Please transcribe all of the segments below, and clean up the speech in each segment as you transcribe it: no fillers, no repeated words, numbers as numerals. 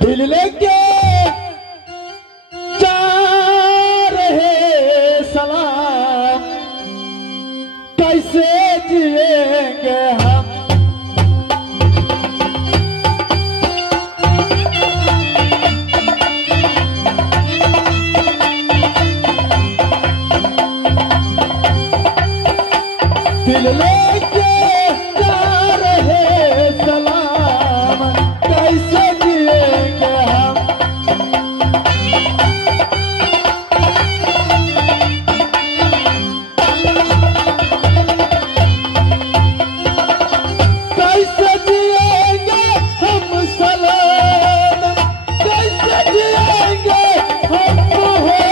दिल लेके जा रहे सलाम, कैसे जिएंगे हम। दिल लेके जा रहे सलाम, कैसे जिएंगे हम। कैसे जिएंगे हम सलाम, कैसे जिएंगे हम हो।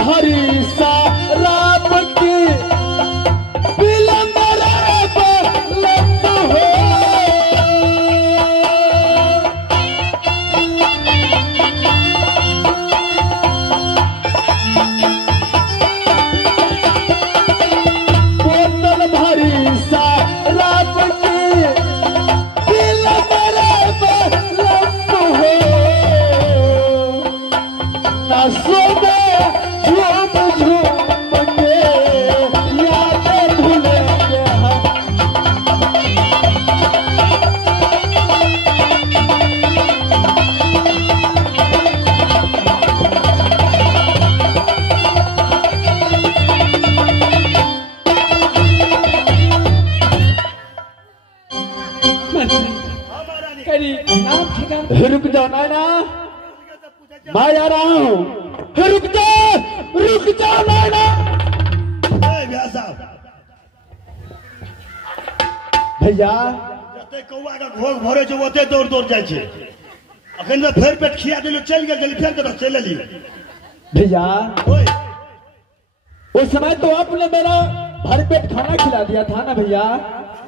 भरी शराब की विलंबराब लत हो। बोतल भरी शराब की विलंबराब लत हो। नशों में रुक जाओ नाना, मैं आ रहा हूँ। रुक जाओ नाना। भैया जते कौआ का घोग भरे जो ओते दौड़ दौड़ जाए छे। अखन में फेर पेट खिया देलो, चल गेल फेर के चल ली। भैया ओए उस समय तो आपने मेरा भर पेट खाना खिला दिया था ना भैया।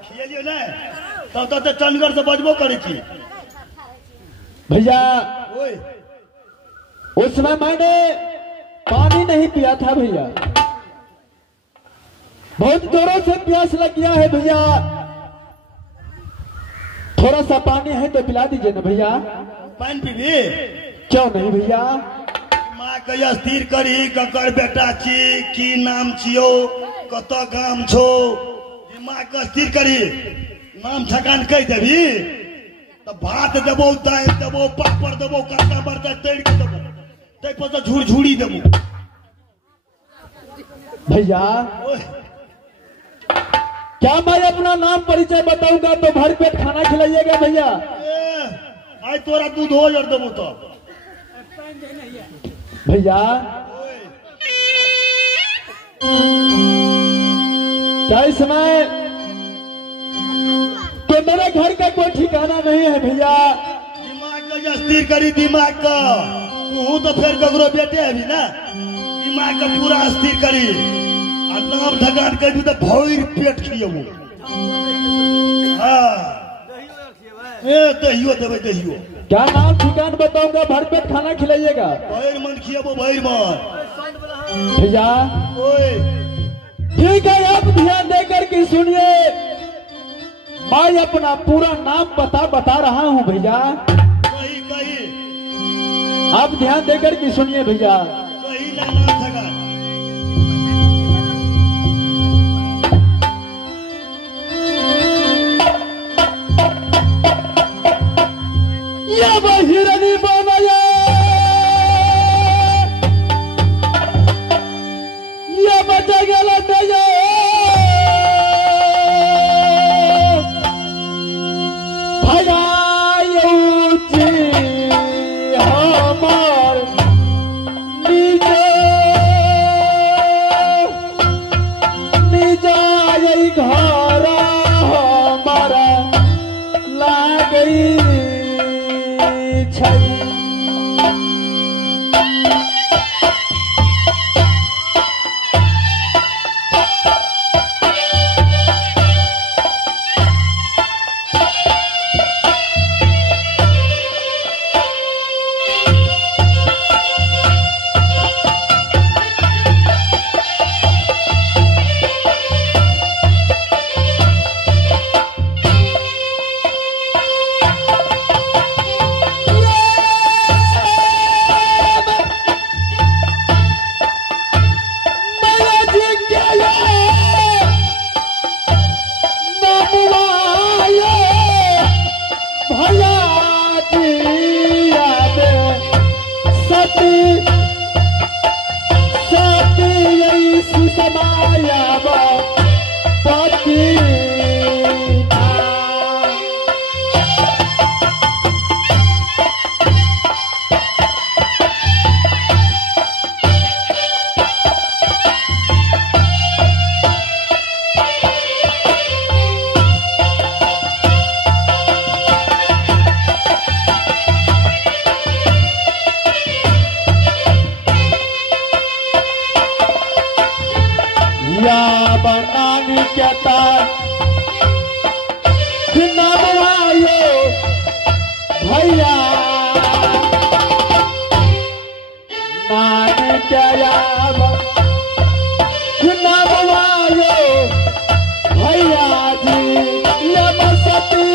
खियलियो ना तब तो चंडगढ़ से बजबो करे छी। भैया ओए उस समय मैंने पानी नहीं पिया था भैया, बहुत जोरों से प्यास लग गया है भैया। थोड़ा सा पानी है तो पिला दीजिए ना भैया। पानी पीबी? क्यों नहीं भैया। माँ कहिया स्थिर करी ककर बेटा छी, की नाम छियो, कत गाम छो। माँ का स्थिर करी नाम ठकान कह देवी तो भात देबो, दाल देबो, पापड़ देबो, कच्चा बर्तन तैर के देबो, तै पर झुरझुरी देबो। भैया ओए क्या मैं अपना नाम परिचय बताऊंगा तो भर पेट खाना खिलाइएगा भैया। आज तोरा दूध हो जर देबो तो भैया। क्या इस समय तो मेरे घर का कोई ठिकाना नहीं है भैया। दिमाग का स्थिर करी दिमाग का, तू तो फिर ककरो बेटे अभी ना। दिमाग का पूरा स्थिर करी नाम ठगान कर तो भौर पेट खियबो। हाँ दहियो देवे दहियो। क्या नाम ठिकान बताऊंगा भर पेट खाना खिलाइएगा। भैर मन खियबो भैर मन भैया। ओए ठीक है आप ध्यान देकर के सुनिए, मैं अपना पूरा नाम बता रहा हूँ भैया। कही कही आप ध्यान देकर के सुनिए भैया। कही ना नाम ठगान। तोरा हमारा लागई छै। या बनानी कहता नमवायो भैया नानी क्या नमवायो भैया जी यम सती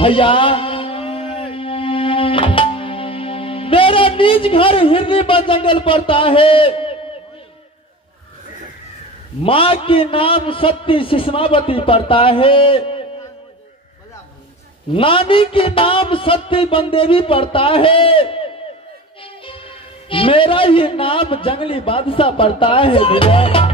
भैया मेरा निज घर हिरनीबन जंगल पड़ता है। माँ के नाम सती सिस्मावती पड़ता है। नानी के नाम सती बनदेवी पड़ता है। मेरा ही नाम जंगली बादशाह पड़ता है भैया।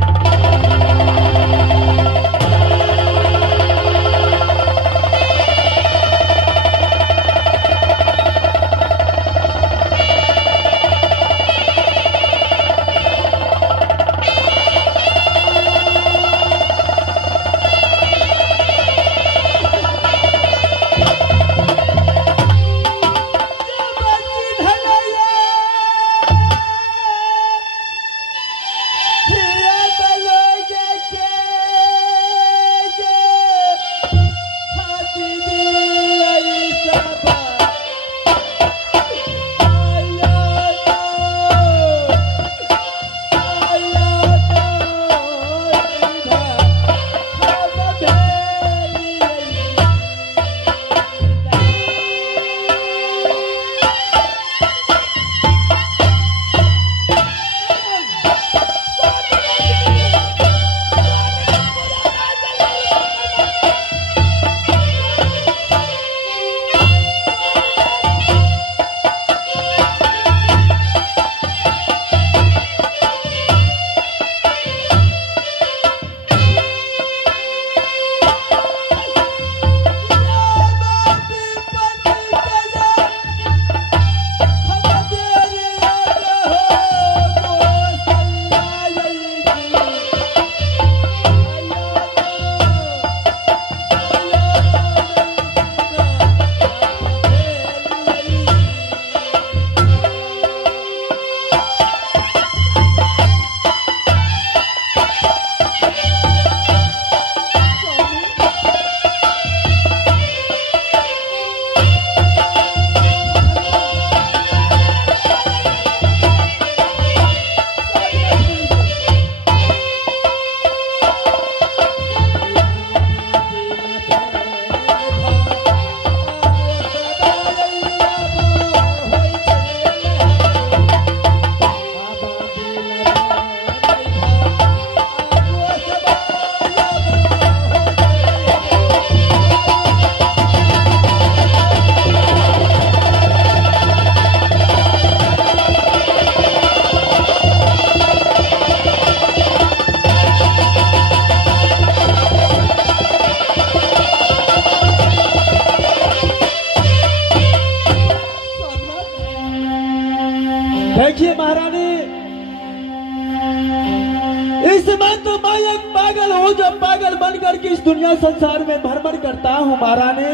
इस समय तो मैं एक पागल हूँ जो पागल बनकर के इस दुनिया संसार में भ्रमण करता हूँ महारानी।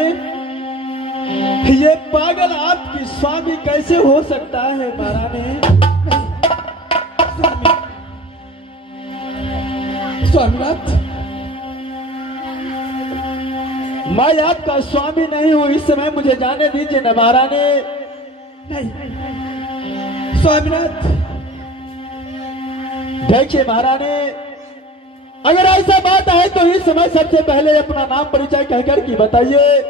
ये पागल आपकी स्वामी कैसे हो सकता है महारानी? स्वामीनाथ, मैं आपका स्वामी नहीं हूँ, इस समय मुझे जाने दीजिए न महारानी। नहीं स्वामीनाथ, देखिए महारानी, अगर ऐसा बात है तो इस समय सबसे पहले अपना नाम परिचय कहकर की बताइए।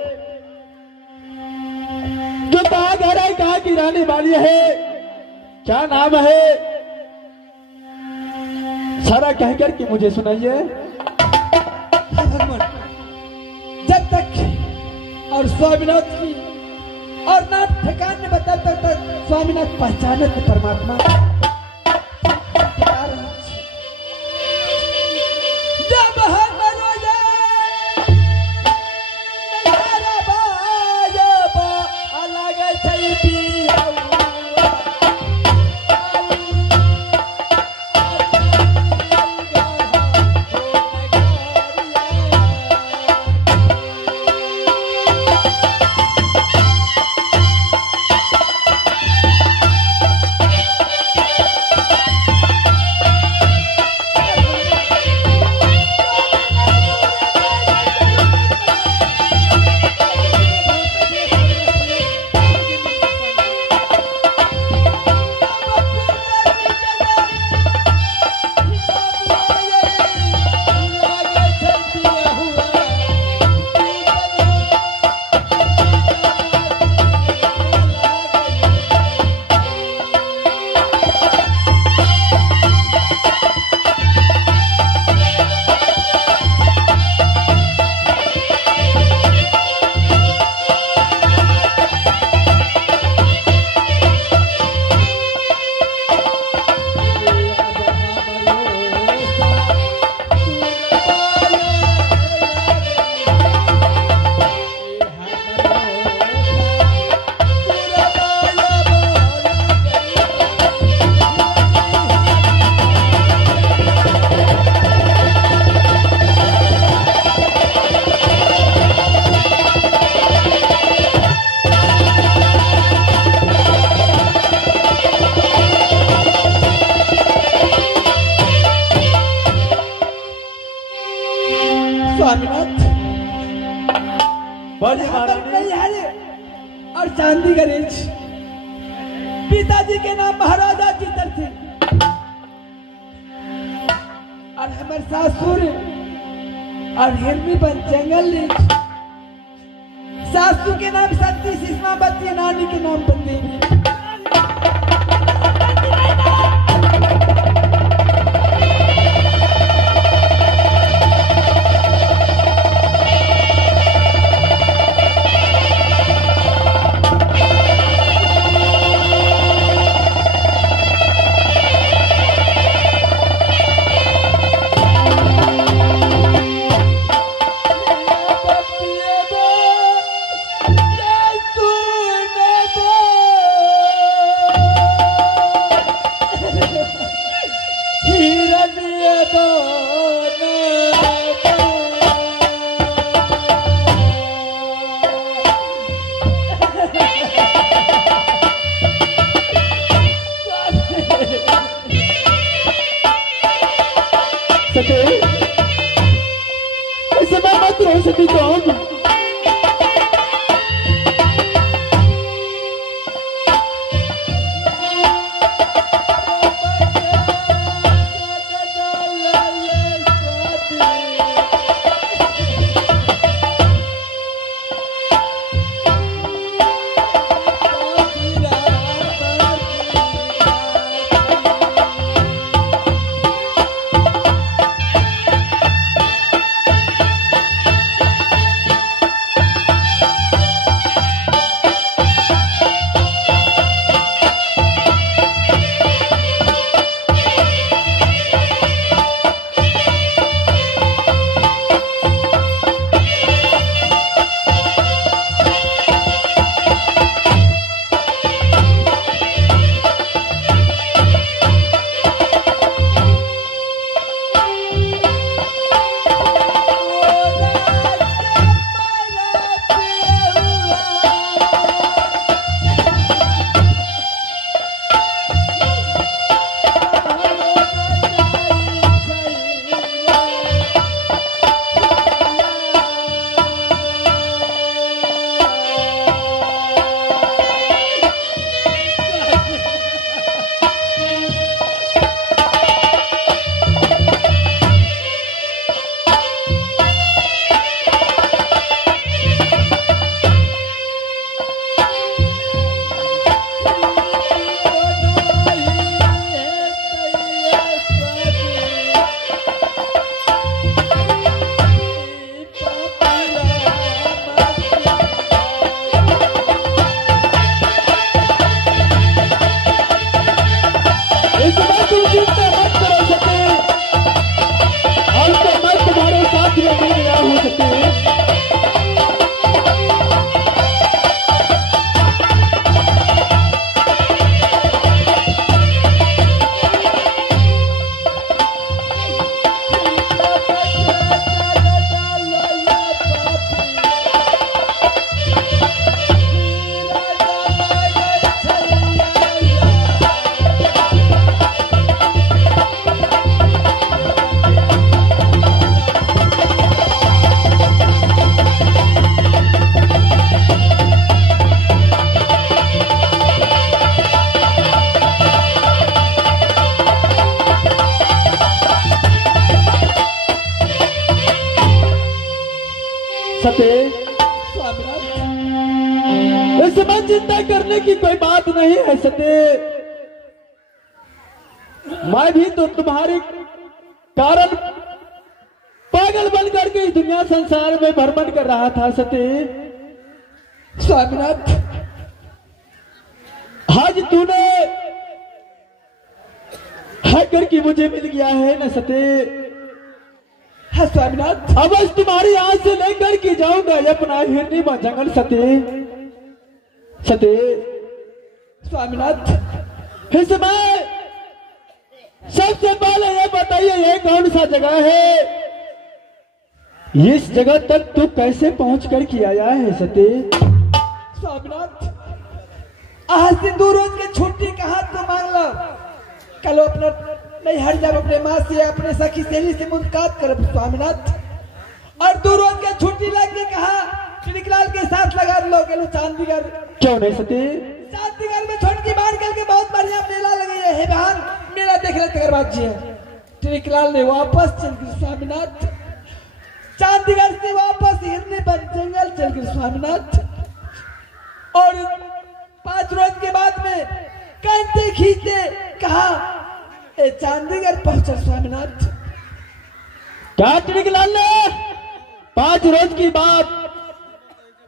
जो कहा घर है, कहा की रहने वाली है, क्या नाम है, सारा कहकर की मुझे सुनाइए। भगवान, जब तक और स्वामीनाथ की और नाथ ठिकान ने बता तक स्वामीनाथ पहचानत परमात्मा। जब हमरो अलग चलती और चांदी गणेश पिताजी के नाम महाराजा चितर थे और हमारे सासुर और हिरनी बन जंगल सासू के नाम सती सिस्मावती, नानी के नाम बंदेवी। ऐसे मैं मत रह सकी कौन? सते स्वामीनाथ इसमें चिंता करने की कोई बात नहीं है सते। मैं भी तो तुम्हारे कारण पागल बन करके इस दुनिया संसार में भ्रमण कर रहा था सते। स्वामीनाथ आज तूने हैकर की मुझे मिल गया है न सते। हाँ स्वामीनाथ अब आज तुम्हारी आज से लेकर के जाऊंगा अपना हिरनी में जंगल सते। सते स्वामीनाथ इसमें सबसे पहले ये बताइए ये कौन सा जगह है? इस जगह तक तू कैसे पहुंच कर के आया है सते? स्वामीनाथ आज से 2 रोज की छुट्टी कहा तो मांग लो। कल अपना नहीं हर जब अपने माँ से अपने सखी सहेली से मुलाकात कर स्वामीनाथ। और 2 रोज की छुट्टी लेके कहा चिड़िकलाल के साथ लगा लो के चांदीगढ़। क्यों नहीं सते? चांदीगढ़ में छोटकी बाढ़ करके बहुत बढ़िया मेला लगी है बहन। मेला देख ले तकर बाद जी चिड़िकलाल ने वापस चल गए स्वामीनाथ। चांदीगढ़ से वापस हिरनी बन जंगल चल गए स्वामीनाथ। और 5 रोज के बाद में कहते खींचते कहा चांदीगढ़ पहुंचा स्वामीनाथ। क्या चिड़िकलाल ने 5 रोज की बात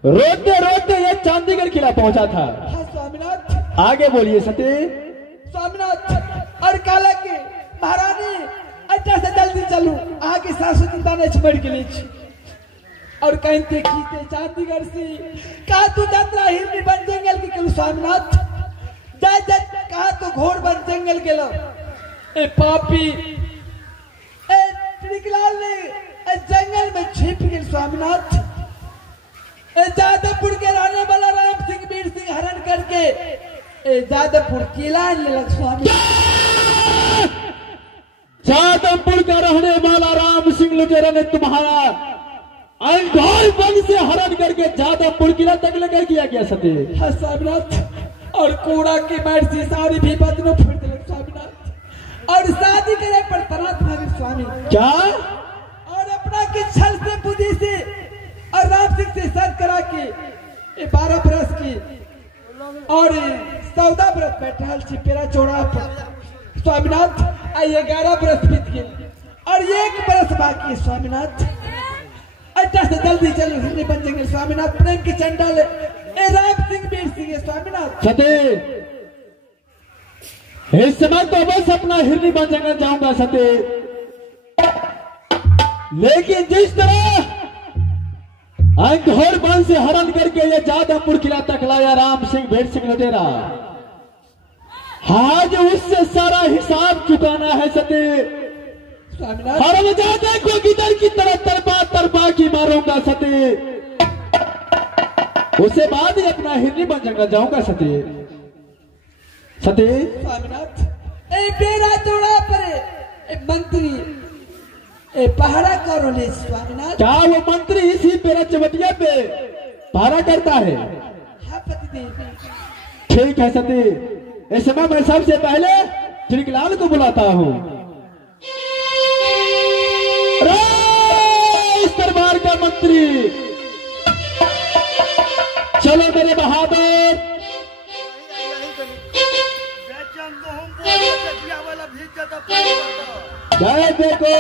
रोते रोते ये चांदीगढ़ किला पहुंचा था? हाँ स्वामीनाथ आगे बोलिए सते। स्वामीनाथ और काला के महारानी अच्छा से जल्दी चलू आगे सासू चिंता नहीं छिपड़ के लिए। और कहते खींचते चांदीगढ़ से कहा तू यात्रा हिरनी बन जंगल के गेलो स्वामीनाथ। जा जा कहा तू घोड़ बन जंगल गेलो। ए पापी ए चिड़िकलाल ने जंगल में छिप गए स्वामीनाथ। जादवपुर के रहने वाला राम सिंह वीर सिंह हरण करके जादवपुर किला लग स्वामी। जादवपुर का रहने वाला राम सिंह लुटेरा ने तुम्हारा अंधौर वन से हरण करके जादवपुर किला तक लेकर किया गया सते। हाँ स्वामीनाथ और कूड़ा की बैठ से सारी भी बदनों फोड़ दिले स्वामीनाथ। और शादी करे पर तनात भागे स्वामी। क्या? और अपना की छल से बुद्धि से और राम सिंह से सर करा के 12 बरस की और 14 बरस बैठल छिपेरा चौड़ा पर स्वामीनाथ। 11 बरस बीत गए और 1 बरस बाकी है स्वामीनाथ। अच्छा से जल्दी चलो हिरनी बन जाएंगे स्वामीनाथ। प्रेम की चंडाल राम सिंह वीर सिंह स्वामीनाथ। सते इस समय तो बस अपना हिरनी बन जंगल जाऊंगा सते। लेकिन जिस तरह अंधौर वन से हरण करके ये जादवपुर किला तक लाया राम सिंह भेड़ सिंह लुटेरा, आज उससे सारा हिसाब चुकाना है सते। स्वामीनाथ और जादे को गिदर की तरह तरपा की मारूंगा सते। उसके बाद ही अपना हिरनी बन जंगल जाऊंगा सते। सते स्वामीनाथ बेरा चौड़ा पर मंत्री पहरा करो ले स्वामीनाथ। क्या वो मंत्री इसी पेरा चवटिया पे पहरा करता है? हाँ पतिदेव। ठीक है सती, इस समय मैं सबसे पहले चिड़िकलाल को बुलाता हूँ। इस दरबार का मंत्री, चलो मेरे बहादुर। जय देखो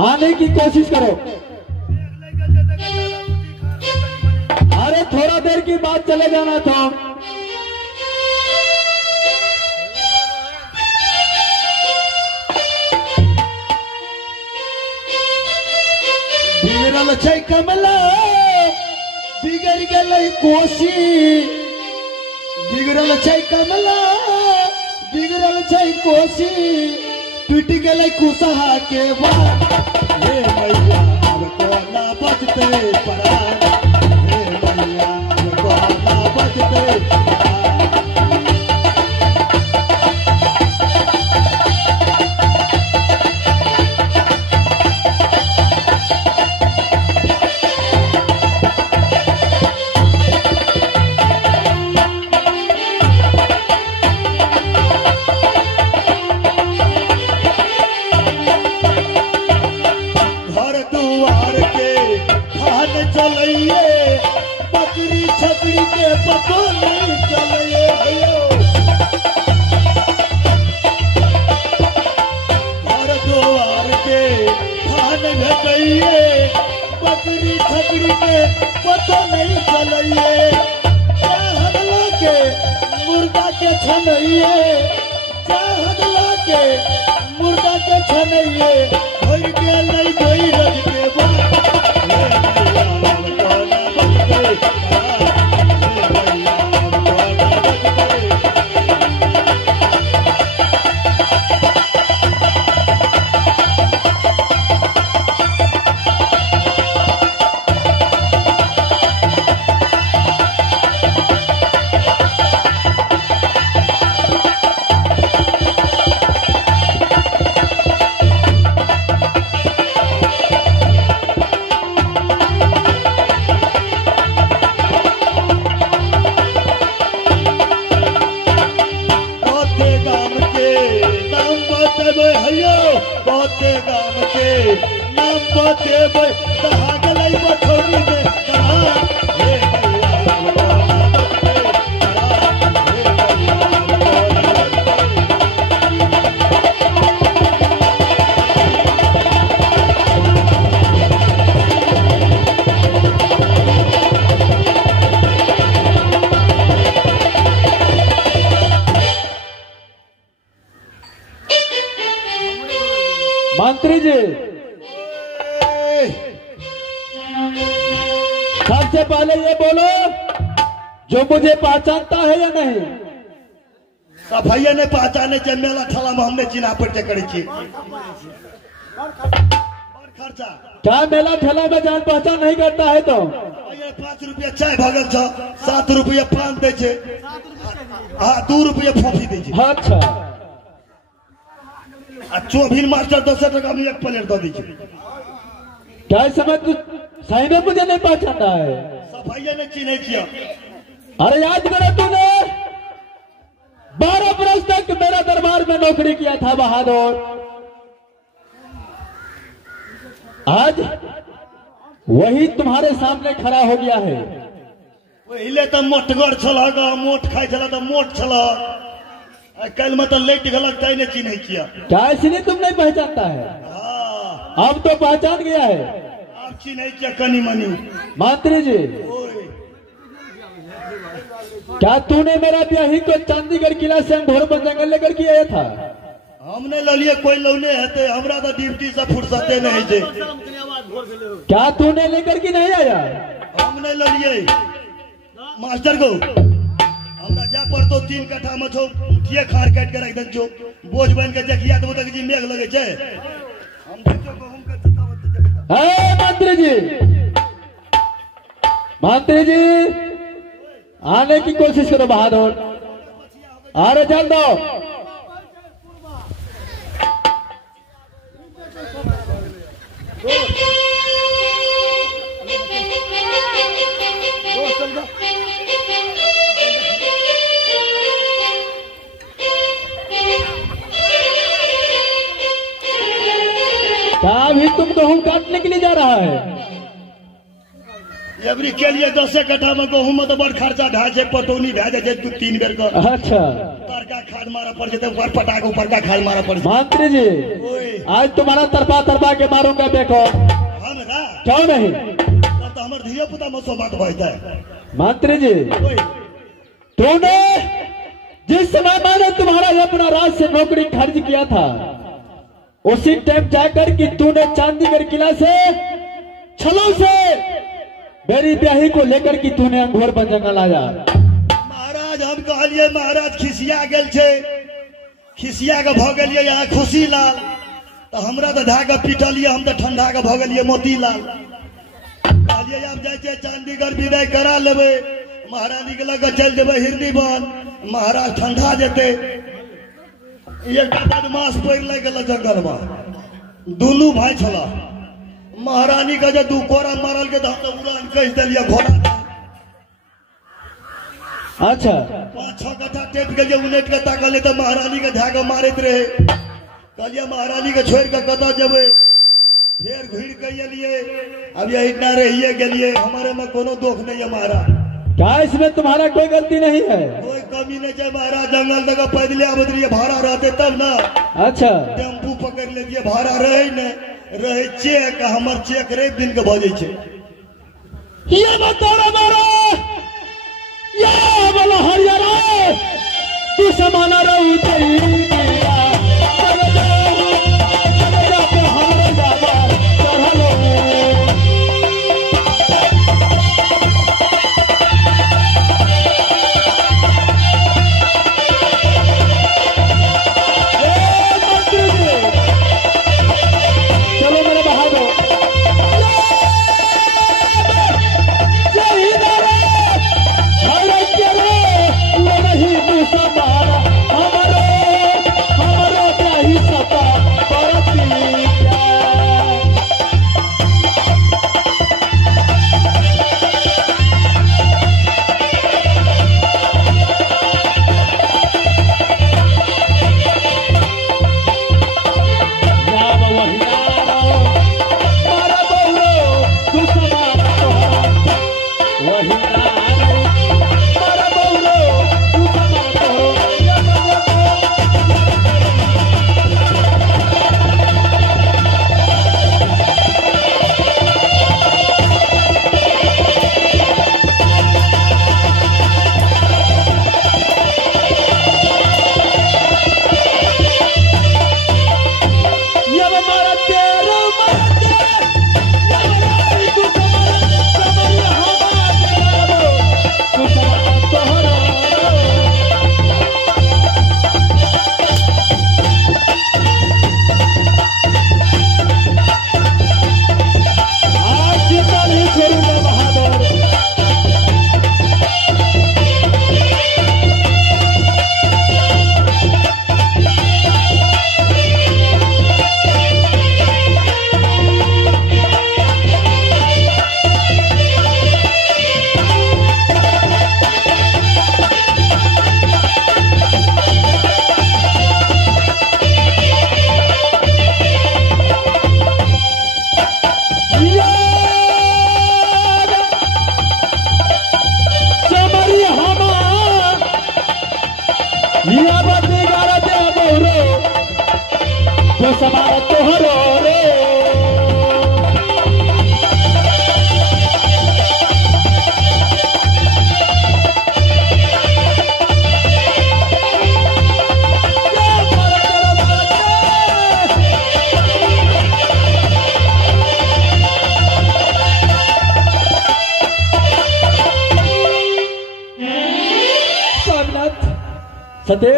आने की कोशिश करो। अरे थोड़ा देर की बात चले जाना था। बिगड़ल छै कमला बिगड़ गई कोशी। बिगड़ल छै कमला बिगड़ल छै कोशी। टूट गई कुशहा के बाद हे मैया अब कोना बचते प्राण। हे मैया अब कोना बचते प्राण। घर दुआर पतो नहीं चले भयो घर द्वार के खान घटइए बकरी छकड़ी के पतो नहीं चलिए चाहला के मुर्गा के छनइए चाहला के मुर्गा के छनइए भर के नहीं गई रज के बा बहुते गाम के नाम बतेबै कहा गलै बठोरी में कहा हे मंत्री जी सबसे पहले ये बोलो जो मुझे पहचानता है या नहीं? सफाइया ने पहचाने के मेला ठला में हमने चिन्हा पड़ते करे छी खर्चा क्या मेला ठेला में जान पहचान नहीं करता है तो 5 रुपया चाय भगल छ 7 रुपया पान दे छे हाँ 2 रुपया फोफी दे छे अच्छा चौबीन मास्टर 10 टका में एक प्लेट दे दी क्या इस समय तू सही में मुझे नहीं पहचानता है? सफाइया ने चिन्ह किया अरे याद करो तूने 12 बरस तक मेरा दरबार में नौकरी किया था बहादुर। आज वही तुम्हारे सामने खड़ा हो गया है। पहले तो मोटगर छला मोट खाई छला तो मोट छला कल में तो लेट गलत ने चिन्ह किया क्या इसलिए तुम नहीं पहचानता है? अब तो पहचान गया है। अब चिन्ह किया कनी मनी। मंत्री जी क्या तूने मेरा ब्याही को चांदीगढ़ किला से अंधोरबन जंगल लेकर के आया था? हमने ललिए कोई लौने है हमरा तो ड्यूटी से फुर्सते नहीं थे। क्या तूने लेकर के नहीं आया? हमने ललिए मास्टर को हमरा जा पर तो 3 कट्ठा में छो किए खार काट के रख दे जो बोझ बन के देखिया तो तक जी मेघ लगे छे हम देखो गहूं के चतावत ए मंत्री जी आने की कोशिश करो बहादुर। अरे चल दो क्या अभी तुम गेहूं काटने के लिए जा रहा है? एवरी के लिए 10 कट्ठा में गेहूं में तो बड़ खर्चा ढाचे पटौनी भे जाए 2-3 बेर का। अच्छा तरका खाद मारा पड़ जाते ऊपर पटा के ऊपर का खाद मारा पड़ जाए। मंत्री जी आज तुम्हारा तरपा के मारूंगा देखो। हमरा क्यों नहीं? तब तो हमर धिया पुता में सो बात भइता है। मंत्री जी तूने जिस समय मैंने तुम्हारा अपना राज से नौकरी खर्च किया था उसी टाइम जाकर कि तूने चांदीगढ़ किला से छलों से मेरी ब्याही को लेकर कि तूने अंधोरबन जंगल आया। महाराज हम कहलिए महाराज खिसिया गेल छे खिसिया के भ गेलिए यहाँ खुशी लाल तो हमरा तो धागा पिटलिए हम तो ठंडा के भ गेलिए मोती लाल। कहलिए अब जाए छे चांदीगढ़ विदाई करा लेबे महारानी के लगे चल देबे हिरनी बन महाराज ठंडा जेते। एक बदमाश पैर लग गेल जंगल में दुनू भाई छला महारानी का जो 2 कोरा मारल के तो हम तो उड़ान कस दिलिए घोड़ा। अच्छा 5-6 कट्ठा टेप के उनेट के ताकले तो महारानी के धागा मारत रहे। कहलिए महारानी के छोड़ के कदा जेबे फिर घुड़ के लिए अब यही ना रहिए गेलिए हमारे में कोनो दोख नहीं है महाराज। क्या इसमें तुम्हारा कोई गलती नहीं है? कोई कमी नहीं है महाराज। जंगल तक पैदल आवत रहिए, भाड़ा रहते तब ना। अच्छा टेम्पू पकड़ लेतिए, भाड़ा रहे न रहे चेक। हमर चेक रहे दिन के भजे छे। ये बताओ मारो या बोलो हरियाणा तू समाना रहू तेरी सते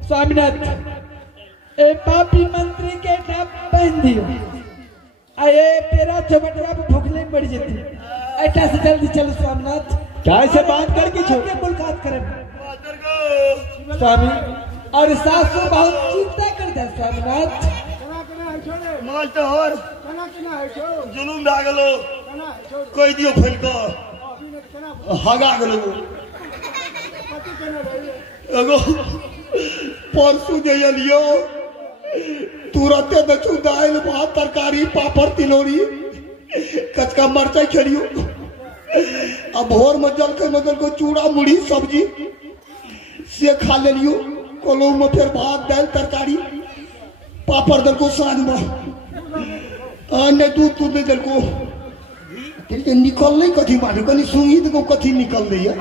स्वामीनाथ ए पापी मंत्री के नाम पहन दियो आए पेरा चमटरा पे भूखले मर जेती। ऐसा से जल्दी चलो स्वामीनाथ। क्या ऐसे बात करके छोड़ के मुलाकात करें स्वामी। और सासू बहुत चिंता करते हैं स्वामीनाथ। माल तो और जुलूम दा गेलो कोई दियो खोल को हगा गेलो एगो परसू जे लियो तुरंते दचू दाल भात तरकारी पापड़ तिलौरी कचका मरचा खेलियो। अब भोर में जलखै में को चूड़ा मुड़ी सब्जी से खा ले लियो। कोलो में फिर भात दाल तरकारी पापड़ दल को साँझ में अन्य दूध दूध दल को निकल नहीं कथी मारे कनी सुई को कथी निकल रही है।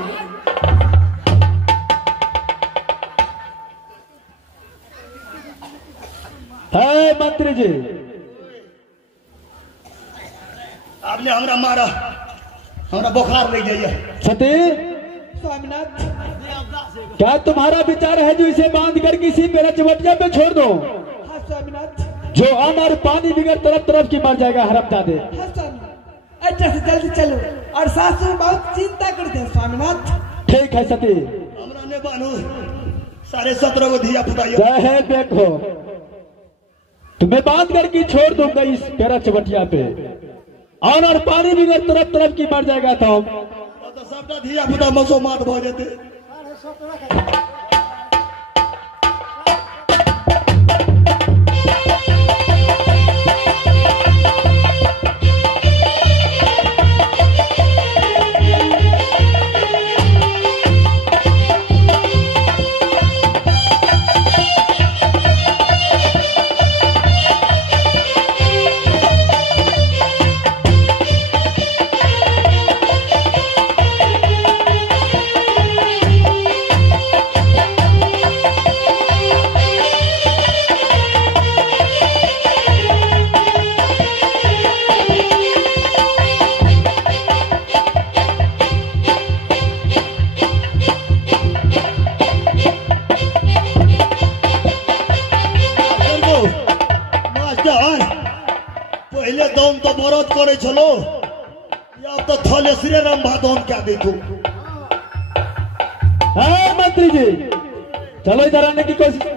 मंत्री जी आपने हमरा मारा, हमरा बुखार लग जाइए। सती स्वामीनाथ क्या तुम्हारा विचार है जो इसे बांध कर किसी पेरा चमटिया पे छोड़ दो? हाँ स्वामीनाथ। जो अन्न और पानी बिगड़ तरफ तरफ की मर जाएगा हरमजादे। हाँ स्वामीनाथ। अच्छा से जल्दी चलो। और सासू बहुत चिंता करते हैं स्वामीनाथ। ठीक है सती। हमरा ने बानू 17.5 को धिया पुताइयो कहे देखो तुम्हें बांध करके छोड़ दूंगा इस पेरा चमटिया पे। अन्न और पानी बिगड़ तरफ तरफ की मर जाएगा तो सबटा धिया पुता मसो मात भ जेते। तहन तो व्रत करे छलो अब तो थले श्री राम भादन क्या देखो। हाँ मंत्री जी चलो इधर आने की कोशिश।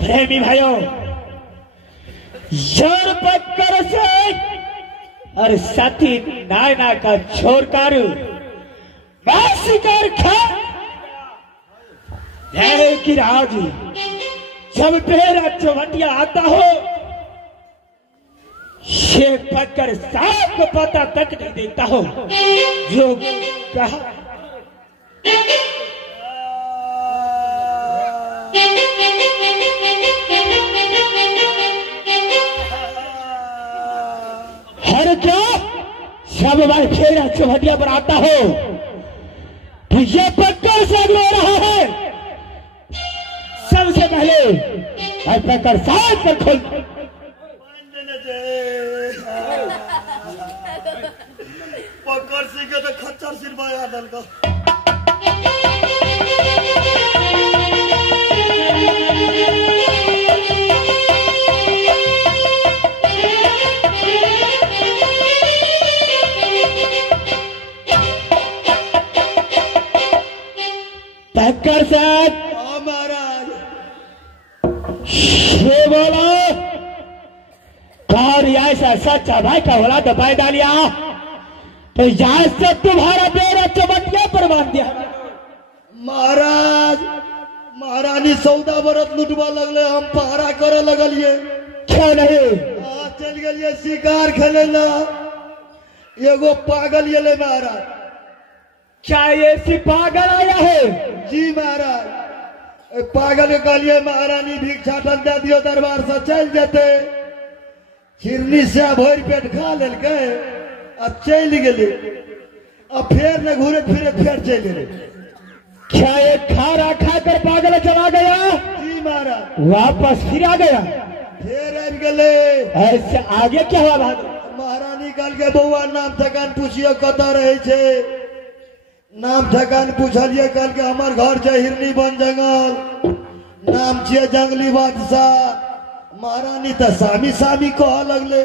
प्रेमी भाइयों, यार पकड़ से और साथी नायना का छोर कारू मैं शिकार खा जय की राज जब मेरा चौवटिया आता हो शेख पकड़ साहब को पता तक नहीं देता हो जो कहा हर क्या सब बार फेरा चौहटिया पर आता हो तो ये पक्कर साथ रो रहा है। सबसे पहले भाई पक्कर साथ पर खोल पकड़ सिंह के तो खच्चर सिर बाया दल का पक्कर साथ महाराज ये बोलो और ऐसा सच्चा भाई का होला तो पैदा लिया तो यहाँ से तुम्हारा बेरा चौबटिया पर बांध दिया। महाराज महारानी सौदा बरत लुटवा लगले हम पहरा करे लगलिए क्या नहीं चल गलिए शिकार खेले ला एगो पागल ये ले महाराज। क्या ये सी पागल आया है? जी महाराज पागल के कहलिए महारानी भिक्षाटन दे दियो दरबार से चल जेते हिरनी से भर पेट खा लेल के अब चल गेली अब फिर न घूरे फिरे फिर चल गेली। क्या ये खारा खाकर पागल चला गया? जी महाराज वापस फिर आ गया फिर आबि गेले। ऐसे आगे क्या हुआ भाग? महारानी कल के बउआ नाम ठकान पूछियो कतऽ रहे छे नाम ठकान पूछलिए कल के हमार घर छे हिरनी बन जंगल नाम छे जंगली बादशाह। महारानी तो सामी सामी कह लगले।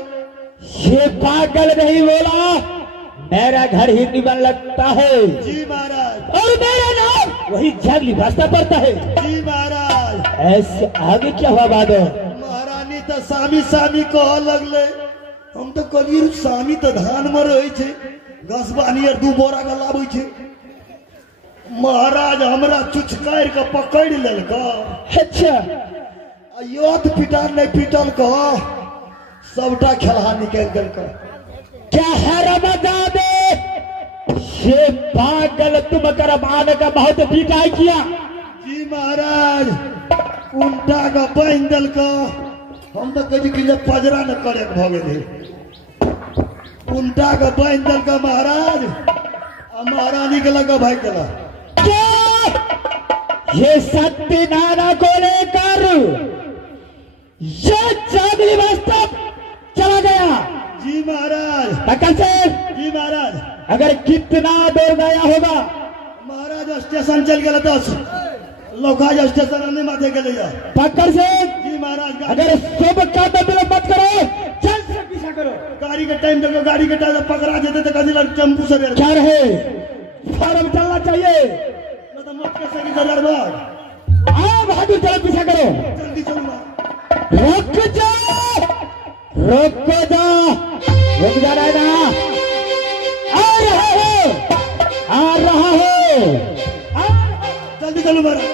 ये पागल नहीं बोला मेरा घर हिरनी बन लगता है। जी महाराज और मेरा नाम वही जंगली भाषा पड़ता है। जी महाराज ऐसे आगे क्या हुआ बादो? महारानी तो सामी सामी कह लगले। हम तो कहलिए सामी तो धान में रहे छे घसबानी और 2 बोरा का लाबै छे। महाराज हमरा चुचकार के पकड़ लेलका। अच्छा योत पिटार नहीं पिटल कह सबटा खेलहा निकल गल का। क्या है रमजादे ये पागल तुम कर मान का बहुत पिटाई किया। जी महाराज उल्टा का बांध दल का हम तो कभी किले पजरा न करे भ गेले उल्टा का बांध दल का महाराज आ महारानी के लगा भाई चला। ये सत्यनारायण को लेकर ये जंगली वास्तव चला गया। जी महाराज पक्कर से जी महाराज अगर कितना दूर गया होगा? महाराज स्टेशन चल गया 10 लोकाज स्टेशन ने माथे के लिया। पक्कर से जी महाराज अगर शुभ का तो विलंब मत करो जल्द से पीछा करो। गाड़ी के टाइम देखो गाड़ी के टाइम पकड़ा देते तो कभी टेम्पू से क्या रहे फॉर्म चलना चाहिए मतलब मत कर सकी दरबार आओ बहादुर चलो पीछा करो। जल्दी चलो रुक जाओ रुक जा रहना आ रहा हो जल्दी चलो महाराज।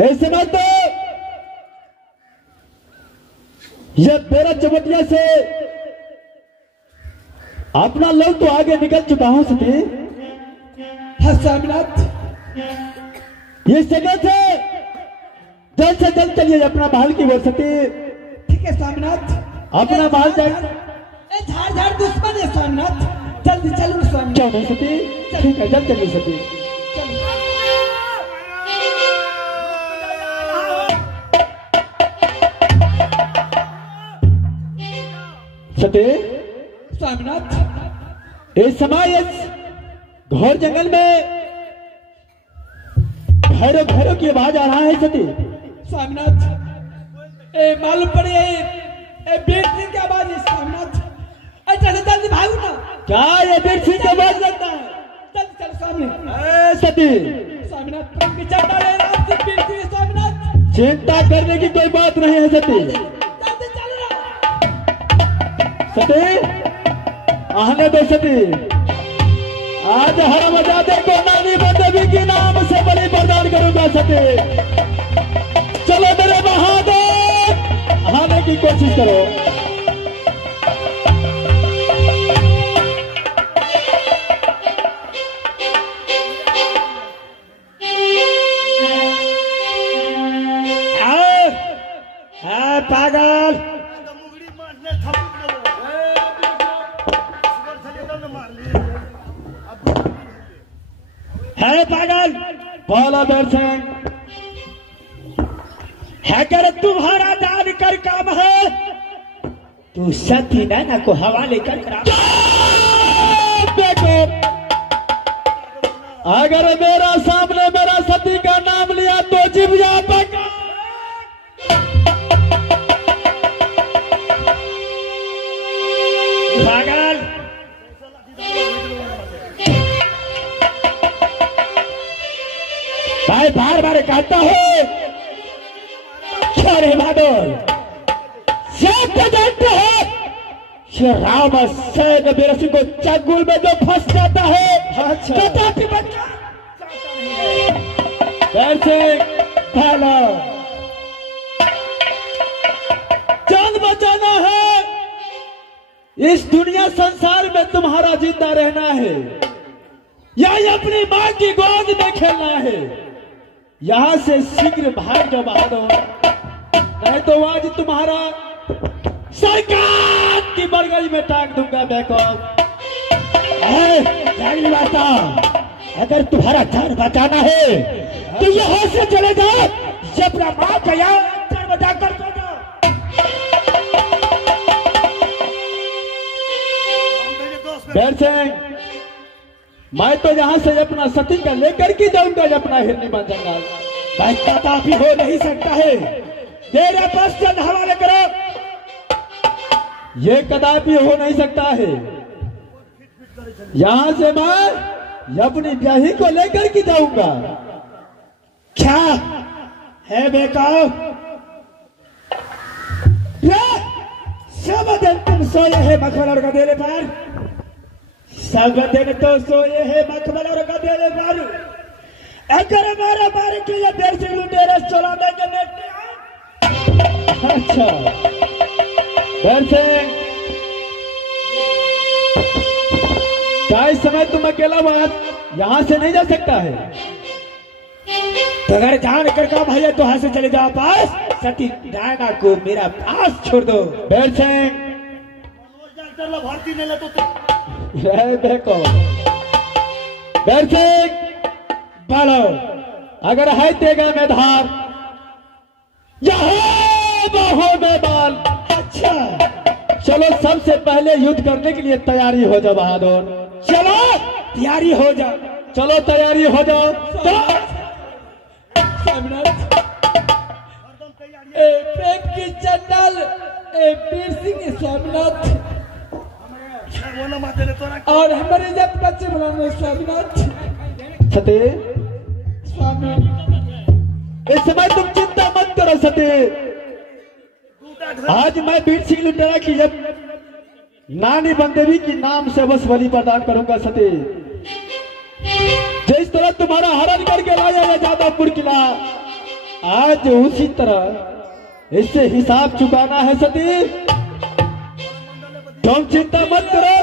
ऐसे में तो ये मेरा चमटिया से अपना लोग तो आगे निकल चुका हूं सती। हाँ स्वामीनाथ ये जगह से जल्द चलिए अपना महल की ओर सती। ठीक है स्वामीनाथ अपना महल जाए। झाड़ झाड़ दुश्मन है स्वामीनाथ जल्दी चलो स्वामी। क्यों नहीं सती? ठीक है जल्द चलिए सती। सती स्वामीनाथ इस समय इस घोर जंगल में भैरव भैरव की आवाज आ रहा है सती। स्वामीनाथ मालूम पड़े बीर सिंह की आवाज है स्वामीनाथ। अच्छा से जल्दी भागो ना। क्या ये बीर सिंह की आवाज लगता है? जल्दी चल स्वामी। सती स्वामीनाथ पीछे डाले रात से बीर सिंह स्वामीनाथ। चिंता करने की कोई बात नहीं है सती। जल्दी चल रहा सती आने दो सती। आज हरमजादे को नानी बंदेवी के नाम से बलि प्रदान करूंगा सती। चलो मेरे बहादुर आने की कोशिश करो। पागल है पागल बोला बैर सिंह। है कर तुम्हारा दान कर काम है तू सती नैना को हवाले कर करा। देखो अगर मेरा सामने मेरा सती का नाम लिया तो जिब्या पका। पागल भाई बार बार कहता हूँ अरे बहादुर सब तो जानते हैं श्री राम सैन बिरसी को चंगुल में जो फंस जाता है कदापि बचा कैसे पहला जान बचाना है। इस दुनिया संसार में तुम्हारा जिंदा रहना है या अपनी मां की गोद में खेलना है। यहां से शीघ्र भाग जाओ बहादुर, नहीं तो आज तुम्हारा सरकार की बरगई में टांग दूंगा। बैकअप बाता अगर तुम्हारा जान बचाना है तो यहाँ से चले जाओ। अपना माँ का याद बचा कर सो जाओ। बैर सिंह मैं तो यहाँ से अपना सती का लेकर के जाऊंगा अपना हिरनी बन जंगल। भाई कदापि हो नहीं सकता है। मेरे पास चंद हवाले करो। ये कदापि हो नहीं सकता है। यहाँ से मैं अपनी ब्याही को लेकर के जाऊंगा। क्या है बेकार सब दिन तुम सोए है मखमल का देने पर। सब दिन तो सोए है मखमल का देने पर। अगर हमारा मारे के ये देर से लुटेरे चला देंगे बेटे। अच्छा बैर सिंह क्या इस समय तुम अकेला बात यहाँ से नहीं जा सकता है? तो अगर जान कर काम है तो यहाँ से चले जाओ पास। सती नायना को मेरा पास छोड़ दो। बैर सिंह भर्ती नहीं तो देखो बैर सिंह बोलो अगर है तेगा में धार यहाँ बाहों में बाल। अच्छा चलो सबसे पहले युद्ध करने के लिए तैयारी हो जाओ बहादुर। चलो तैयारी हो जाओ। चलो तैयारी हो जाओ। प्रेम की चंडाल बीर सिंह स्वामीनाथ और हमारे जब बच्चे बनाने स्वामीनाथ। सती स्वामी इस समय तुम चिंता मत करो सती। आज मैं बीर सिंह लुटेरा की जब नानी बंदेवी की नाम से बस बलि प्रदान करूंगा सती। जिस तरह तुम्हारा हरण करके लाया है जादवपुर किला आज उसी तरह इससे हिसाब चुकाना है सती। तुम चिंता मत करो।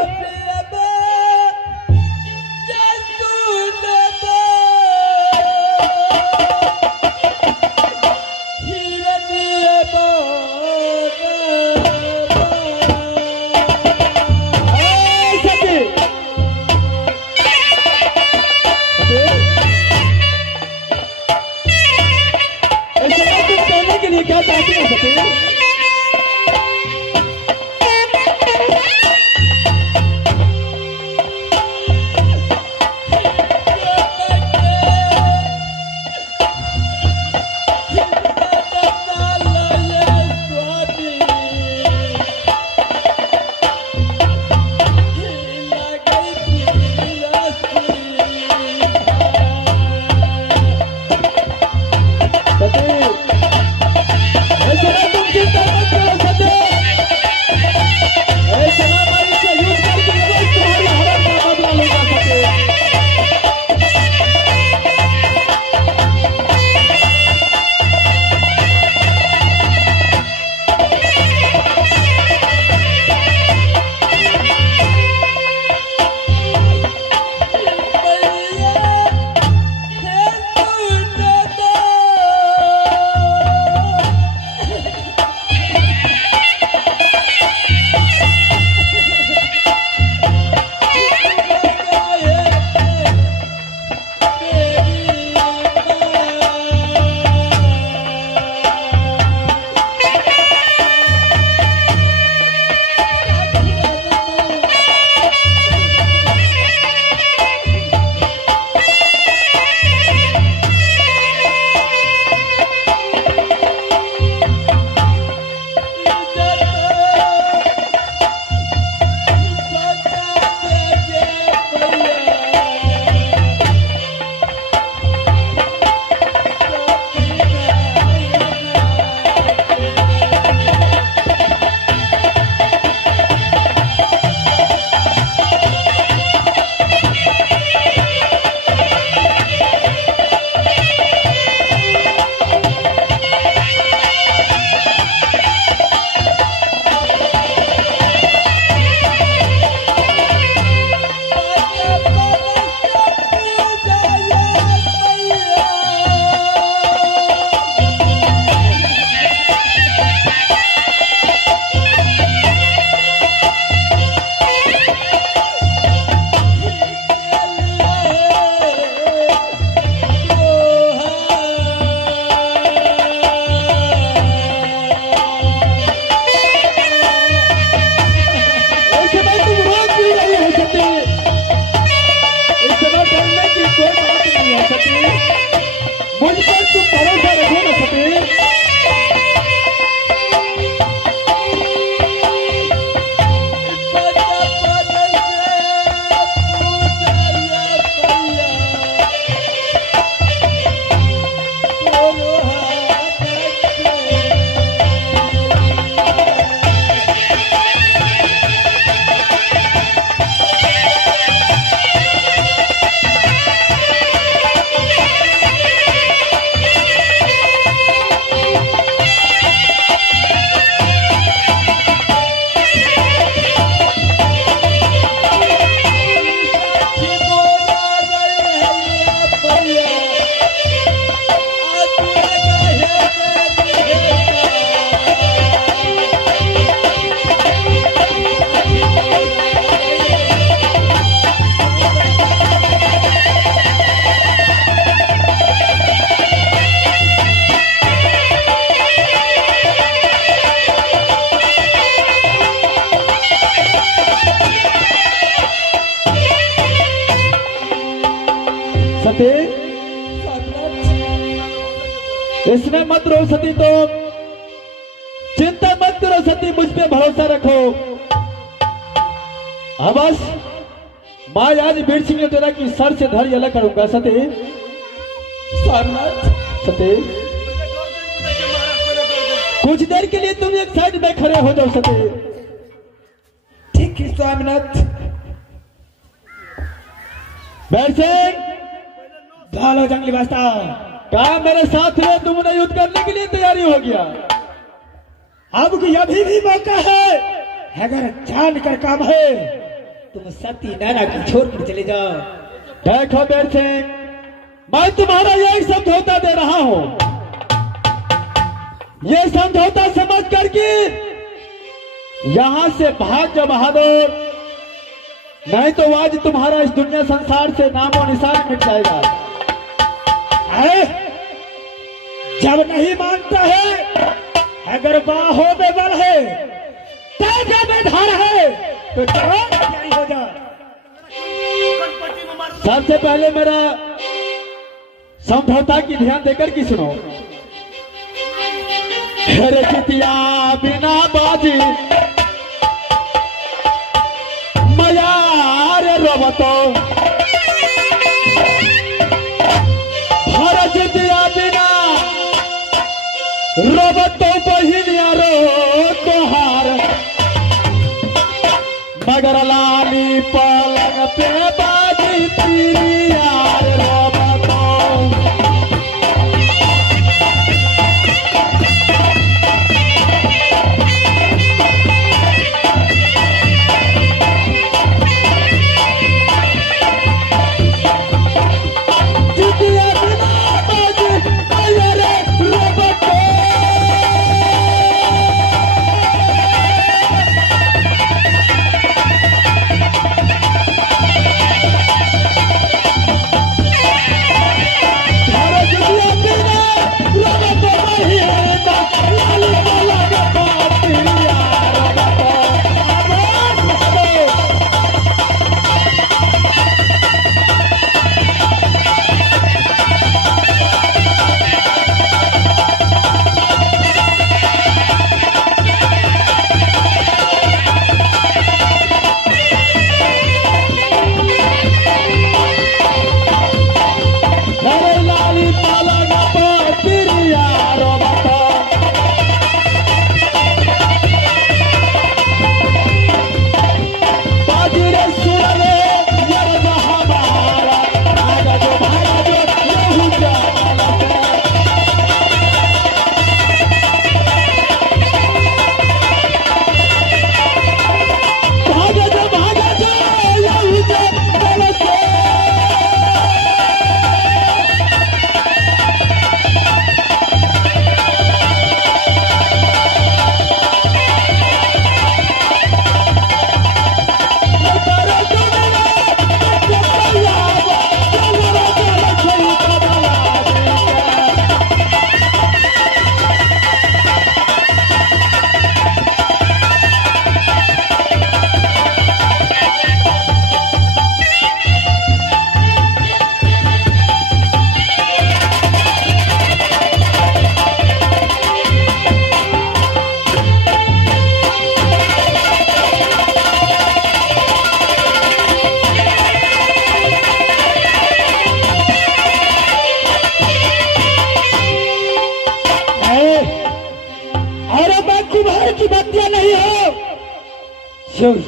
क्या चाहती है सती? इसमें मत रो सती, तो चिंता मत करो सती, मुझ पे भरोसा रखो। हाँ बस मैं आज वीर सिंह लुटेरा की सर से धड़ अलग करूंगा सती। स्वामीनाथ सती कुछ देर के लिए तुम एक साइड में खड़े हो जाओ सती। ठीक है स्वामीनाथ। बैर सिंह भालो जंगली वास्ता, कहा मेरे साथ में तुमने युद्ध करने के लिए तैयारी हो गया। अब की अभी भी मौका है, अगर जान कर काम है तुम सती नारा को छोड़कर चले जाओ। देखो बैर सिंह, मैं तुम्हारा यही समझौता दे रहा हूं, ये समझौता समझ करके यहां से भाग जा बहादुर, नहीं तो आज तुम्हारा इस दुनिया संसार से नामो निशान मिट जाएगा। अरे जब नहीं मानता है, अगर बाहों में बल है, ताजा में धार है, तो तैयारी हो जा। सबसे पहले मेरा समझौता की ध्यान देकर की सुनो। अरे चितिया बिना बाजी मयार रोबतो, हर चितिया बिना रोबतो बहिनिया रो तोहार, मगर लाली पलंग पे बाजी तेरी यार रोबतो।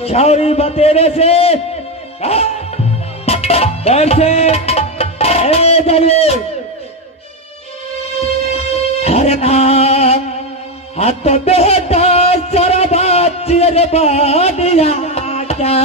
छावरी बतेरे से बैर से हरे नाम हाथ बेटा सारा बात चिर बादिया क्या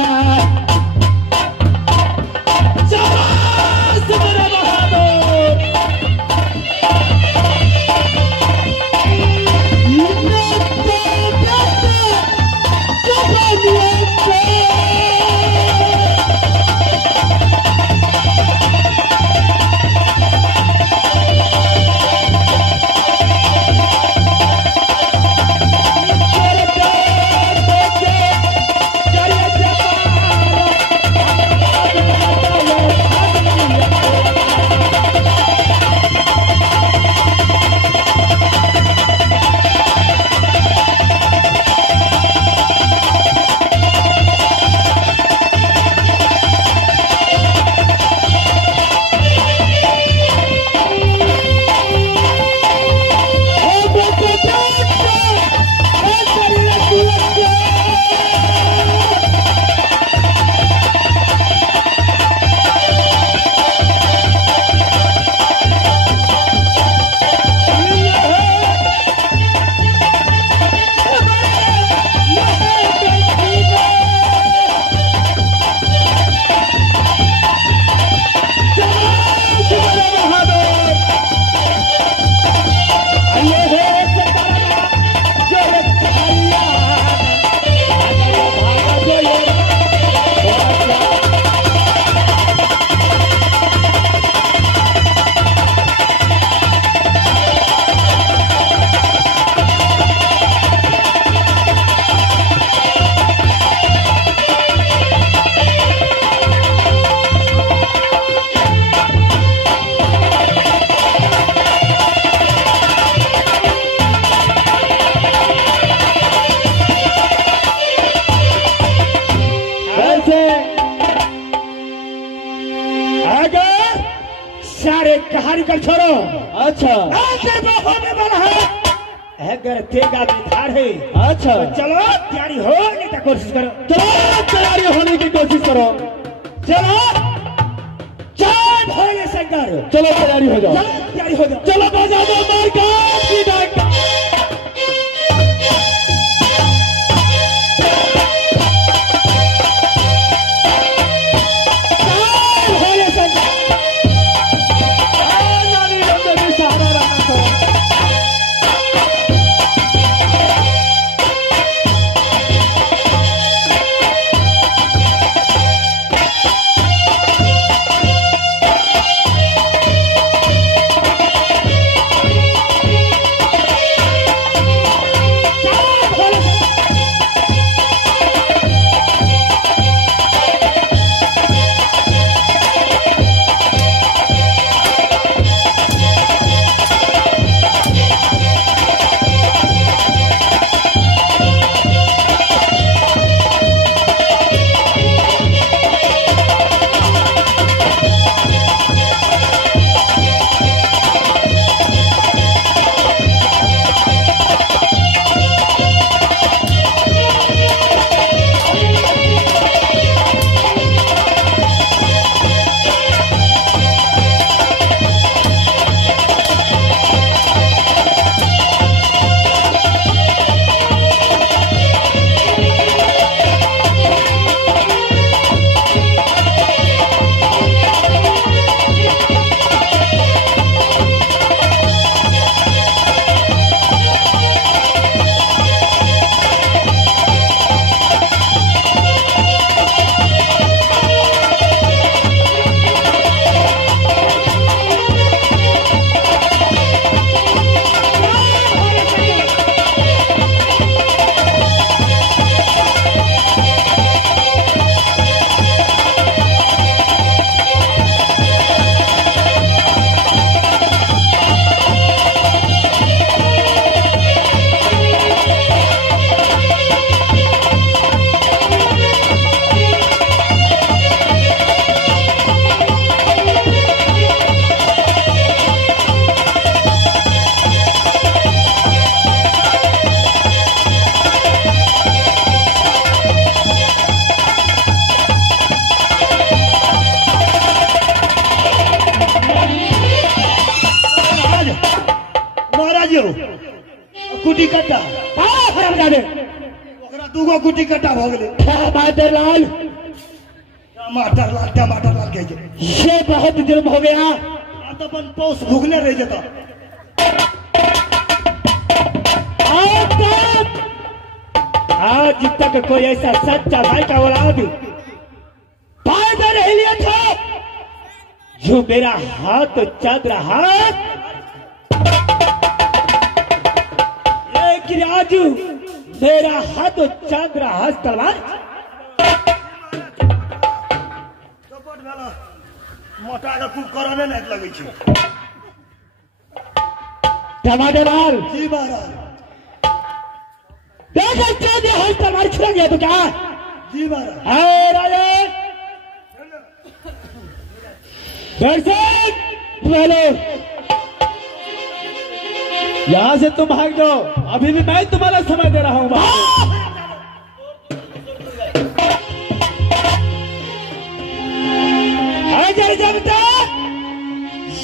कर छोड़ो। अच्छा होने वाला है अगर तेगा बिधार है। अच्छा तो चलो तैयारी होने की कोशिश करो। चलो तैयारी होने की कोशिश करो। चलो जय भोले शंकर। चलो तैयारी हो जाओ। चलो तैयारी हो जाओ। चलो बजा दो मार्केट की डंका। जय भोले शंकर। नानी रंग में सहारा रहना करो। कुटी कट्टा हरामजादे। ओकरा दूगो कुटी कट्टा भ गेलै। टमाटर लाल टमाटर लाल कहे छै। ये बहुत जुर्म हो गया। आ तो अपन पौस भुगले रह जेता। आज तक कोई ऐसा सच्चा भाई का औलाद फायदा नहीं लिया था जो मेरा हाथ चल रहा। लेकिन आज मेरा हाथ चल रहा तलवार। सपोर्ट भेला मोटा के खूब करने नहीं लगे छै। टमाटर लाल जी महाराज। हाथ तलवार छुड़ा गया तो क्या? जी महाराज। है राजा हेलो यहाँ से तुम भाग जाओ। अभी भी मैं तुम्हारा समय दे रहा हूँ।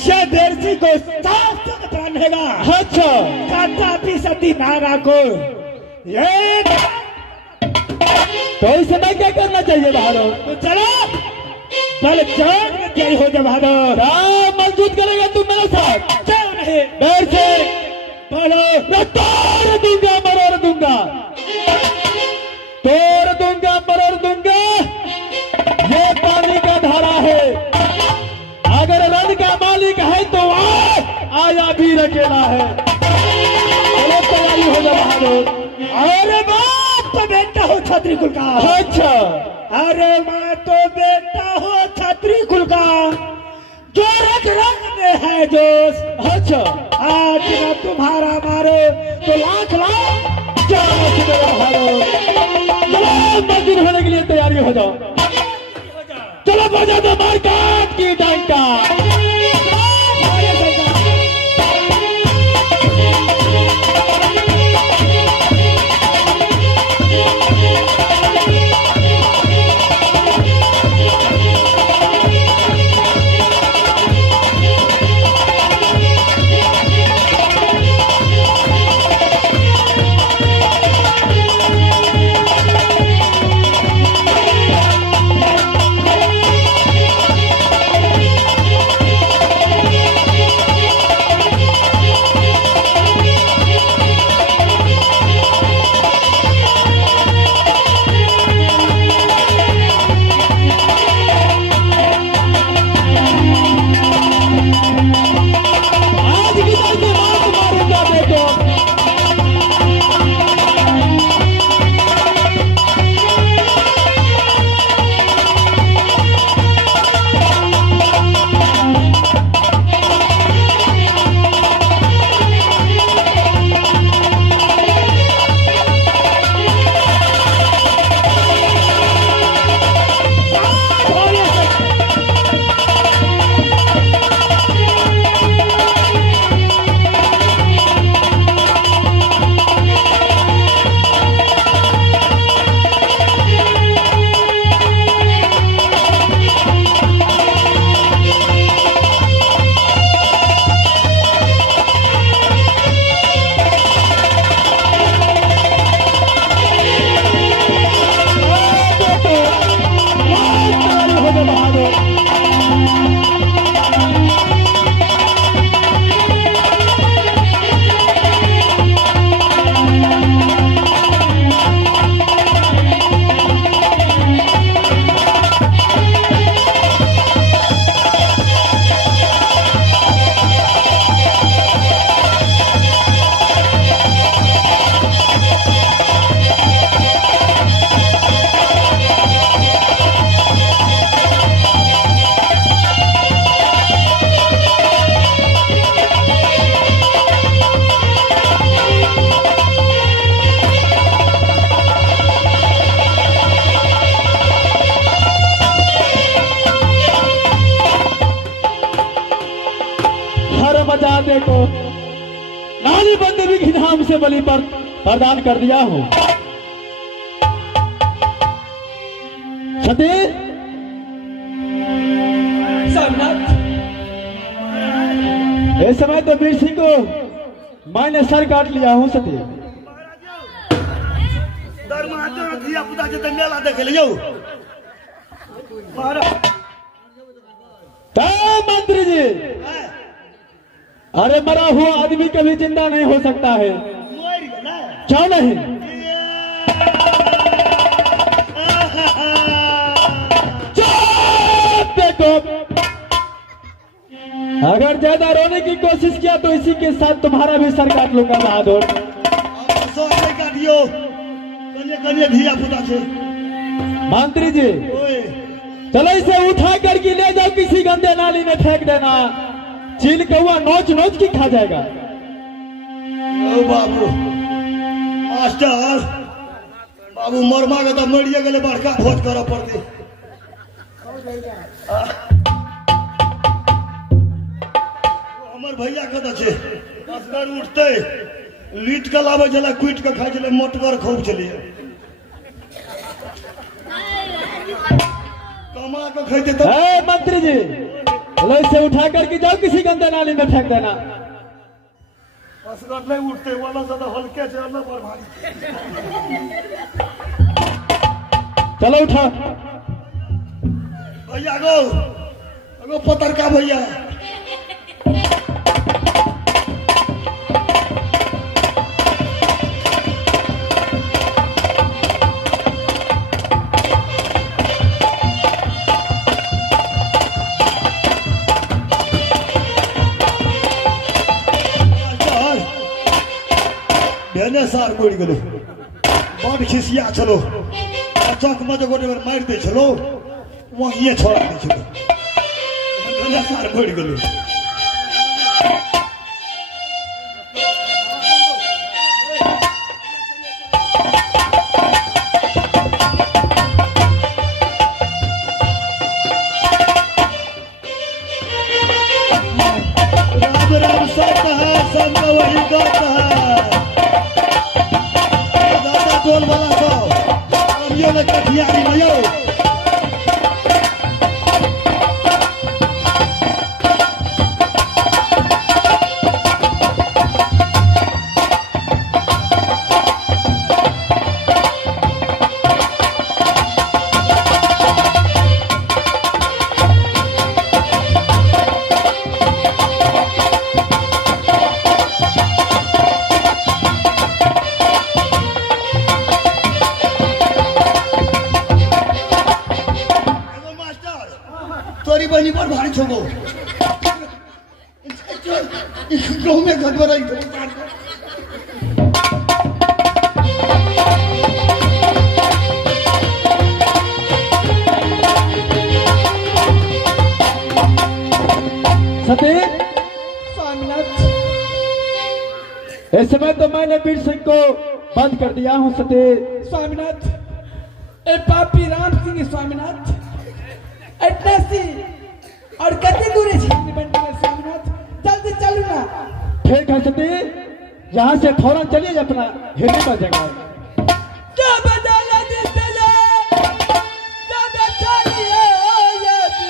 ये बेरसी को साफ रहेगा। अच्छा कदापि सती नारा को ये तो इस समय क्या करना चाहिए बहादुर? तो चलो बल जान में तैयारी हो जा बहादुर। मजबूत करेगा तुम मेरे साथ। क्यों नहीं? बैर से बोलो तोड़ दूंगा मरोड़ दूंगा, तोड़ दूंगा मरोड़ दूंगा। ये पानी का धारा है, अगर रण का मालिक है तो आया वीर अकेला है। चलो तैयारी हो जा बहादुर। अरे बाप तो बेटा हो छत्री कुल का। अच्छा अरे मैं तो बेटा हो छत्री कुल का, जो रंग रंग में है जोश। अच्छा आज न तुम्हारा मारो तो लाख लाख चलो मंदिर होने के लिए तैयारी हो जाओ। चलो बजा दो मार काट की डंका। देवी के नाम से बलि पर प्रदान कर दिया हूँ। सती स्वामीनाथ इस समय तो वीर सिंह को मैंने सर काट लिया हूँ। सती धिया पुता जे मेला देखे लियो मंत्री जी, अरे मरा हुआ आदमी कभी जिंदा नहीं हो सकता है, क्यों नहीं? देखो, अगर ज्यादा रोने की कोशिश किया तो इसी के साथ तुम्हारा भी सर काट लूंगा बहादुर। धिया पुता से मंत्री जी, चलो इसे उठा करके ले जाओ, किसी गंदे नाली में फेंक देना, चील कौआ नोच नोच के खा जाएगा। ओ बाबू मास्टर बाबू मरमा के तो मरिए गए, बड़का भोज कर पड़ते। हमर भैया कत छे असगर उठते लीट के लावे चला, कुट के खाई चले, मोटगर खूब चलिए कमा के खाते तो। मंत्री जी, चलो इसे उठा करके जाओ, किसी गंदे नाली में फेंक देना। असगर नहीं उठते वाला ज्यादा हल्के चलना पर भारी। चलो उठा भैया गो पतरका भैया भेने सार बोल गलो, बड़ खिसिया चलो, चौक में जो गोटे बार मार दे चलो, वहाँ ये छोड़ा दे चलो, भेने सार बोल गलो। राम राम सत है, संग वही गत है, टोल वाला सब अमियों ने कठियारी में यो तोरी बहनी पर भारी छोड़ो गाँव में घर बनाई सती, स्वामीनाथ इस समय तो मैंने वीर सिंह को बंद कर दिया हूँ। सती स्वामीनाथ, ए पापी राम सिंह स्वामीनाथ इतना सी और कते दूर है स्वामीनाथ, जल्दी चलो ना। ठीक है सती, यहाँ से फौरन चलिए, अपना हिरनी पर जगह। क्या बदला देते ले, क्या बचालिए ये भी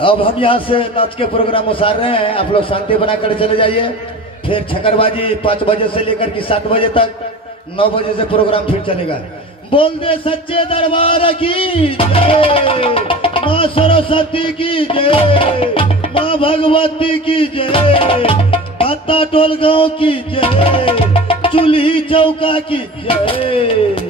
अब हम यहाँ से नाच के प्रोग्राम उतार रहे हैं, आप लोग शांति बनाकर चले जाइए। फिर छकरबाजी 5 बजे से लेकर के 7 बजे तक, 9 बजे से प्रोग्राम फिर चलेगा। बोल दे सच्चे दरबार की जय, माँ सरस्वती की जय, माँ भगवती की जय, भाता टोल गाँव की जय, चूल्ही चौका की जय।